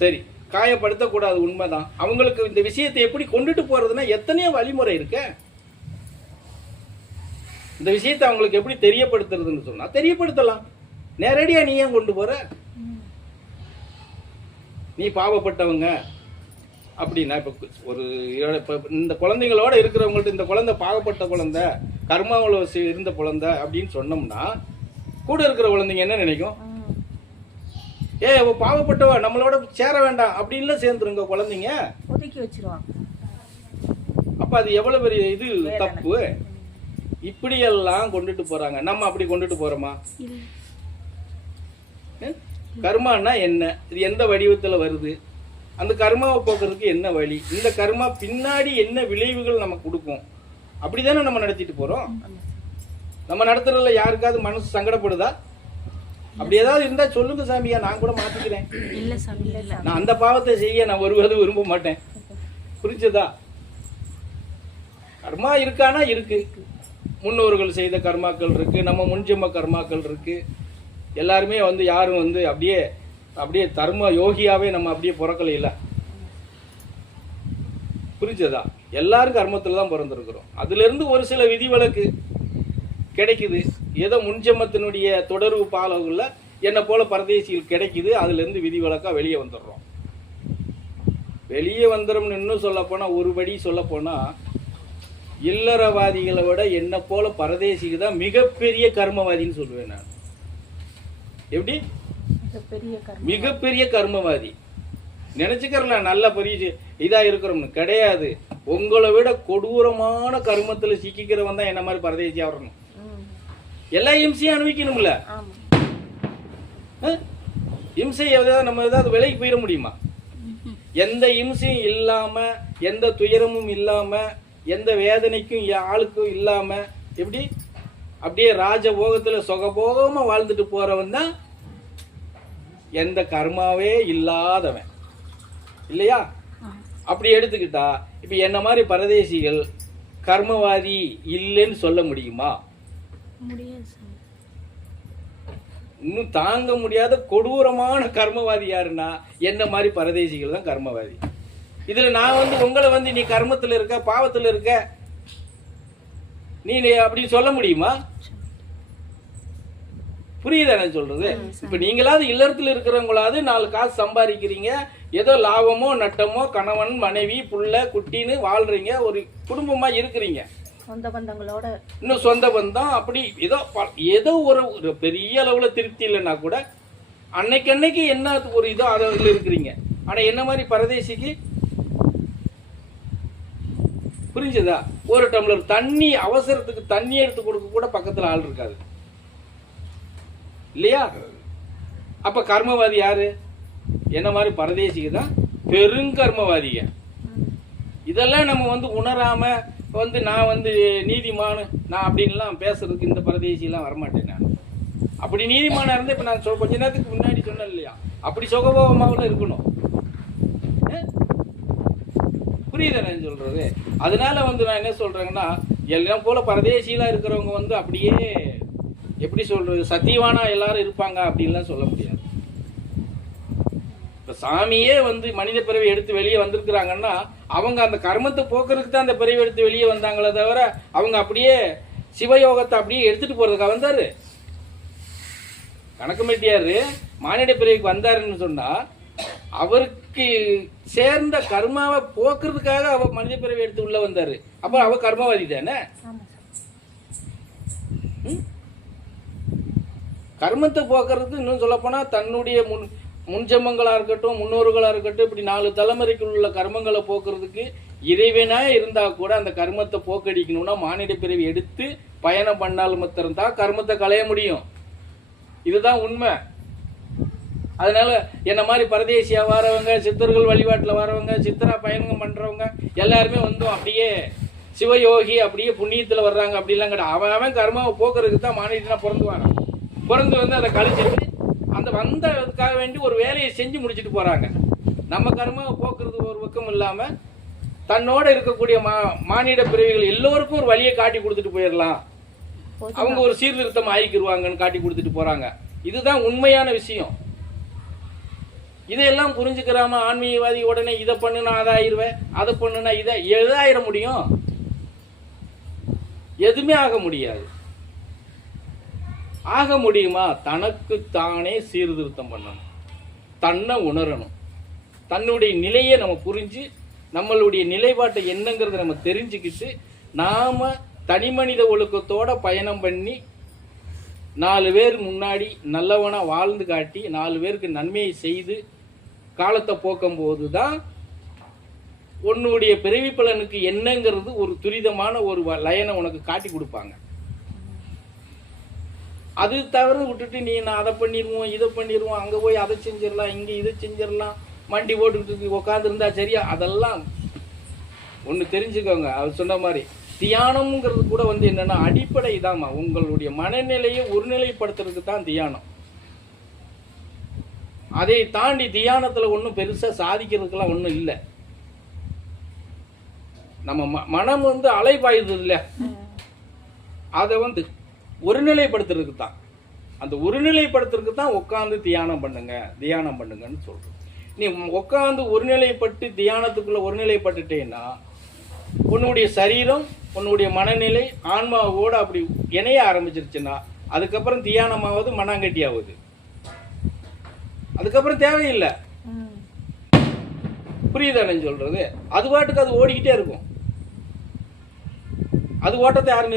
சரி, காயப்படுத்தக்கூடாது, உண்மைதான். அவங்களுக்கு இந்த விஷயத்தை எப்படி கொண்டுட்டு போறதுன்னா எத்தனையோ வழிமுறை இருக்கு. இந்த விஷயத்தை அவங்களுக்கு எப்படி தெரியப்படுத்துறதுன்னு சொன்னா தெரியப்படுத்தலாம். நேரடியா நீ ஏன் கொண்டு போற? நீ பாவப்பட்டவங்க அப்படின்னா இப்ப இந்த குழந்தைங்களோட இருக்கிறவங்கள்ட்ட இந்த குழந்தை பாவப்பட்ட குழந்தை, கர்மாவில் இருந்த குழந்தை அப்படின்னு சொன்னோம்னா கூட இருக்கிற குழந்தைங்க என்ன நினைக்கும்? பாவப்பட்டவ நம்மளோட சேர வேண்டாம் அப்படின்லாம் சேர்ந்துருங்க குழந்தைங்க, ஒதுக்கி வச்சிருவாங்க. அப்ப அது எவ்வளவு பெரிய இது தப்பு. இப்படியெல்லாம் கொண்டுட்டு போறாங்க. நம்ம அப்படி கொண்டுட்டு போறோமா? கர்மானா என்ன? இது எந்த வடிவத்துல வருது? அந்த கர்மாவை போக்குறதுக்கு என்ன வழி? இந்த கர்மா பின்னாடி என்ன விளைவுகள் நமக்கு கொடுக்கும்? அப்படிதானே நம்ம நடத்திட்டு போறோம். நம்ம நடத்துறதுல யாருக்காவது மனசு சங்கடப்படுதா? அப்படி ஏதாவது இருந்தா சொல்லுங்க சாமியா, நான் கூட மாத்திக்கிறேன். இல்ல சாமி, நான் அந்த பாவத்தை செய்ய நான் வருவது விரும்ப மாட்டேன். புரிஞ்சதா? கர்மா இருக்கானா இருக்கு. முன்னோர்கள் செய்த கர்மாக்கள் இருக்கு, நம்ம முன்ஜென்ம கர்மாக்கள் இருக்கு. எல்லாருமே யாரும் அப்படியே தர்ம யோகியாவே நம்ம அப்படியே பிறக்கல இல்ல. புரிஞ்சதா? எல்லாரும் கர்மத்துல தான் பிறந்திருக்கிறோம். அதுல இருந்து ஒரு சில விதிவிலக்கு கிடைக்குது. ஏதோ முன்ஜென்மத்தினுடைய தொடர்பு பாலவுல என்ன போல பரதேசிகள் கிடைக்குது. அதுல இருந்து விதிவிலக்கா வெளியே வந்துடுறோம். வெளியே வந்துடும்னு இன்னும் சொல்ல போனா, ஒருபடி சொல்ல போனா, இல்லறவாதிகளை விட என்ன போல பரதேசிக்கு தான் மிகப்பெரிய கர்மவாதின்னு சொல்லுவேன் நான். எப்படி? மிகப்பெரிய கர்மவாதி நினைச்சுக்கிறலாம். நல்ல பெரிய இதா இருக்கிறோம்னு கிடையாது. உங்களை விட கொடூரமான கர்மத்துல சிக்கிக்கிறவன் தான் என்ன மாதிரி பரதேசியா வரணும். எல்லா இம்சையும் அனுபவிக்கணும்ல. இம்சை நம்ம ஏதாவது விலைக்கு போயிட முடியுமா? எந்த இம்சையும் இல்லாம, எந்த துயரமும் இல்லாம, எந்த வேதனைக்கும் ஆளுக்கும் இல்லாம எப்படி அப்படியே ராஜபோகத்துல சுகபோகமா வாழ்ந்துட்டு போறவன் தான் எந்த கர்மாவே இல்லாதவன் இல்லையா? அப்படி எடுத்துக்கிட்டா இப்ப என்ன மாதிரி பரதேசிகள் கர்மவாதி இல்லைன்னு சொல்ல முடியுமா? இன்னும் தாங்க முடியாத கொடூரமான கர்மவாதி யாருன்னா என்ன மாதிரி பரதேசிகள் தான் கர்மவாதி. இதுல நான் உங்களை நீ கர்மத்துல இருக்க, பாவத்துல இருக்க, நீ அப்படின்னு சொல்ல முடியுமா? புரியுதா நான் சொல்றது? இப்ப நீங்களாவது இல்லறத்துல இருக்கிறவங்களாவது 4 காசு சம்பாதிக்கிறீங்க, ஏதோ லாபமோ நட்டமோ, கணவன் மனைவி புள்ள குட்டின்னு வாழ்றீங்க, ஒரு குடும்பமா இருக்கிறீங்க, சொந்த பந்தங்களோட. இன்னும் சொந்த பந்தம் அப்படி ஏதோ ஒரு பெரிய அளவுல திருப்தி இல்லைன்னா கூட அன்னைக்கு என்ன ஒரு இதோ அதில் இருக்கிறீங்க. ஆனா என்ன மாதிரி பரதேசிக்கு புரிஞ்சதா? ஒரு டம்ளர் தண்ணி அவசரத்துக்கு தண்ணி எடுத்து கொடுக்க கூட பக்கத்துல ஆள் இருக்காது இல்லையா? அப்ப கர்மவாதி யாரு? என்ன மாதிரி பரதேசிக்கு தான் பெருங்கர்மவாதிங்க. இதெல்லாம் நம்ம உணராம நான் நீதிமான் நான் அப்படின்லாம் பேசுறதுக்கு இந்த பரதேசி எல்லாம் வரமாட்டேன். நான் அப்படி நீதிமானா இருந்து இப்ப நான் கொஞ்ச நேரத்துக்கு முன்னாடி சொன்னேன் இல்லையா, அப்படி சுகபோகமாவில் இருக்கணும். புரியுதா நான் சொல்றது? அதனால நான் என்ன சொல்றேங்கன்னா, எல்லாம் போல பரதேசியெல்லாம் இருக்கிறவங்க அப்படியே எப்படி சொல்றது, சத்தியவானா எல்லாரும் இருப்பாங்க அப்படின்லாம் சொல்ல முடியாது. இப்ப சாமியே மனித பிறவி எடுத்து வெளியே வந்திருக்கிறாங்கன்னா அவங்க அந்த கர்மத்தை போக்குறதுக்கு தான் அந்த பிறவி எடுத்து வெளியே வந்தாங்களே தவிர அவங்க அப்படியே சிவயோகத்தை அப்படியே எடுத்துட்டு போறதுக்காக வந்தாரு. கணக்கு மெட்டியாரு மானிட பிறவிக்கு வந்தாருன்னு சொன்னா அவருக்கு சேர்ந்த கர்மாவை போக்குறதுக்காக அவர் மனித பிறவி எடுத்து உள்ள வந்தாரு. அப்ப அவர் கர்மவாதி தானே. கர்மத்தை போக்குறதுக்கு இன்னும் சொல்ல போனா தன்னுடைய முன்ஜென்மங்களா இருக்கட்டும், முன்னோர்களா இருக்கட்டும், இப்படி 4 தலைமுறைக்கு உள்ள கர்மங்களை போக்குறதுக்கு இறைவனா இருந்தா கூட அந்த கர்மத்தை போக்கடிக்கணும்னா மானிட பிறவி எடுத்து பயணம் பண்ணாலும் மாத்திரம் தான் கர்மத்தை களைய முடியும். இதுதான் உண்மை. அதனால என்ன மாதிரி பரதேசியா வரவங்க, சித்தர்கள் வழிபாட்டுல வரவங்க, சித்தரா பயணம் பண்றவங்க எல்லாருமே அப்படியே சிவயோகி அப்படியே புண்ணியத்துல வர்றாங்க அப்படிலாம் கிடையாது. அவன் கர்மாவை போக்குறதுக்கு தான் மானிடனா பிறந்து அதை கழிச்சிட்டு அந்த வந்ததுக்காக வேண்டி ஒரு வேலையை செஞ்சு முடிச்சுட்டு போறாங்க. நம்ம கர்மாவை போக்குறது ஒரு பக்கம் இல்லாம தன்னோட இருக்கக்கூடிய மானிட பிறவிகள் எல்லோருக்கும் ஒரு வழியை காட்டி கொடுத்துட்டு போயிடலாம், அவங்க ஒரு சீர்திருத்தம் ஆயிக்கிருவாங்கன்னு காட்டி கொடுத்துட்டு போறாங்க. இதுதான் உண்மையான விஷயம். இதையெல்லாம் புரிஞ்சுக்கிறாம ஆன்மீகவாதி உடனே இதை பண்ணுனா அதாயிருவேன், அதை பண்ணுனா இதை எதாயிர முடியும்? எதுவுமே ஆக முடியாது. ஆக முடியுமா? தனக்குத்தானே சீர்திருத்தம் பண்ணணும், தன்னை உணரணும், தன்னுடைய நிலையை நம்ம புரிஞ்சு நம்மளுடைய நிலைப்பாட்டை என்னங்கிறத நம்ம தெரிஞ்சுக்கிட்டு நாம தனி மனித ஒழுக்கத்தோட பயணம் பண்ணி 4 பேர் முன்னாடி நல்லவனா வாழ்ந்து காட்டி 4 பேருக்கு நன்மையை செய்து காலத்தை போக்கும் போதுதான் உன்னுடைய பிறவி பலனுக்கு என்னங்கிறது ஒரு துரிதமான ஒரு லயனை உனக்கு காட்டி கொடுப்பாங்க. அது தவிர விட்டுட்டு நீ நான் அதை பண்ணிடுவோம் இதை பண்ணிடுவோம், அங்கே போய் அதை செஞ்சிடலாம் இங்கே இதை செஞ்சிடலாம், மண்டி போட்டுக்கிட்டு உட்காந்துருந்தா சரியா? அதெல்லாம் ஒன்று தெரிஞ்சுக்கோங்க. அவர் சொன்ன மாதிரி தியானம்ங்கிறது கூட என்னன்னா அடிப்படை தான்மா. உங்களுடைய மனநிலையை ஒருநிலைப்படுத்துறதுக்கு தான் தியானம். அதை தாண்டி தியானத்துல ஒன்றும் பெருசா சாதிக்கிறதுக்கெல்லாம் ஒன்றும் இல்லை. நம்ம மனம் அலைபாயுது இல்ல, அதை ஒருநிலைப்படுத்துறதுக்கு தான். அந்த ஒருநிலைப்படுத்துறதுக்கு தான் உட்காந்து தியானம் பண்ணுங்கன்னு சொல்றோம். நீ உட்காந்து ஒருநிலைப்பட்டு தியானத்துக்குள்ள ஒருநிலைப்பட்டுட்டேன்னா உன்னுடைய சரீரம் உன்னுடைய மனநிலை ஆன்மாவோட அப்படி இணைய ஆரம்பிச்சிருச்சுன்னா அதுக்கப்புறம் தியானமாவது மண்ணாங்கட்டி ஆகுது, அதுக்கப்புறம் தேவையில்லை. புரியுதானே சொல்றது? அது பாட்டுக்கு அது ஓடிக்கிட்டே இருக்கும். அது ஓட்டத்தை யாரும்